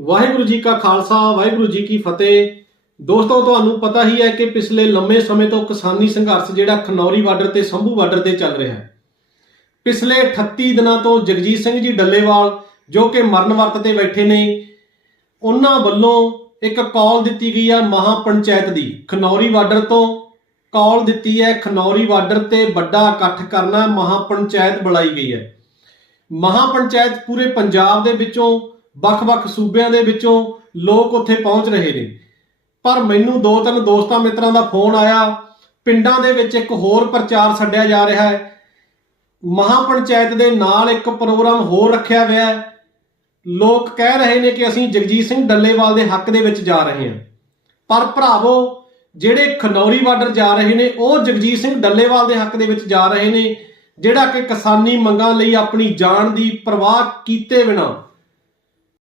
ਵਾਹਿਗੁਰੂ ਜੀ ਕਾ ਖਾਲਸਾ, ਵਾਹਿਗੁਰੂ ਜੀ ਕੀ ਫਤਿਹ। ਦੋਸਤੋ, ਤੁਹਾਨੂੰ ਪਤਾ ਹੀ ਹੈ ਕਿ ਪਿਛਲੇ ਲੰਮੇ ਸਮੇਂ ਤੋਂ ਕਿਸਾਨੀ ਸੰਘਰਸ਼ ਜਿਹੜਾ ਖਨੌਰੀ ਬਾਰਡਰ ਤੇ ਸੰਭੂ ਬਾਰਡਰ ਤੇ ਚੱਲ ਰਿਹਾ ਹੈ। ਪਿਛਲੇ 38 ਦਿਨਾਂ ਤੋਂ ਜਗਜੀਤ ਸਿੰਘ ਜੀ ਡੱਲੇਵਾਲ, ਜੋ ਕਿ ਮਰਨ ਵਰਤ ਤੇ ਬੈਠੇ ਨੇ, ਉਹਨਾਂ ਵੱਲੋਂ ਇੱਕ ਕਾਲ ਦਿੱਤੀ ਗਈ ਹੈ ਮਹਾ ਪੰਚਾਇਤ ਦੀ। ਖਨੌਰੀ ਬਾਰਡਰ ਤੋਂ ਕਾਲ ਦਿੱਤੀ ਹੈ, ਖਨੌਰੀ ਬਾਰਡਰ ਤੇ ਵੱਡਾ ਇਕੱਠ ਕਰਨਾ ਮਹਾ ਪੰਚਾਇਤ ਬੁਲਾਈ ਗਈ ਹੈ। ਮਹਾ ਪੰਚਾਇਤ ਪੂਰੇ ਪੰਜਾਬ ਦੇ ਵਿੱਚੋਂ ਵੱਖ-ਵੱਖ ਸੂਬਿਆਂ ਦੇ ਵਿੱਚੋਂ ਲੋਕ ਉੱਥੇ ਪਹੁੰਚ ਰਹੇ ਨੇ। ਪਰ ਮੈਨੂੰ ਦੋ ਤਿੰਨ ਦੋਸਤਾਂ ਮਿੱਤਰਾਂ ਦਾ ਫੋਨ ਆਇਆ। ਪਿੰਡਾਂ ਦੇ ਵਿੱਚ ਇੱਕ ਹੋਰ ਪ੍ਰਚਾਰ ਛੱਡਿਆ ਜਾ ਰਿਹਾ ਹੈ। ਮਹਾ ਪੰਚਾਇਤ ਦੇ ਨਾਲ ਇੱਕ ਪ੍ਰੋਗਰਾਮ ਹੋਰ ਰੱਖਿਆ ਹੋਇਆ ਹੈ। ਲੋਕ ਕਹਿ ਰਹੇ ਨੇ ਕਿ ਅਸੀਂ ਜਗਜੀਤ ਸਿੰਘ ਡੱਲੇਵਾਲ ਦੇ ਹੱਕ ਦੇ ਵਿੱਚ ਜਾ ਰਹੇ ਹਾਂ। ਪਰ ਭਰਾਵੋ, ਜਿਹੜੇ ਖਨੌਰੀ ਬਾਰਡਰ ਜਾ ਰਹੇ ਨੇ, ਉਹ ਜਗਜੀਤ ਸਿੰਘ ਡੱਲੇਵਾਲ ਦੇ ਹੱਕ ਦੇ ਵਿੱਚ ਜਾ ਰਹੇ ਨੇ, ਜਿਹੜਾ ਕਿ ਕਿਸਾਨੀ ਮੰਗਾਂ ਲਈ ਆਪਣੀ ਜਾਨ ਦੀ ਪਰਵਾਹ ਕੀਤੇ ਬਿਨਾ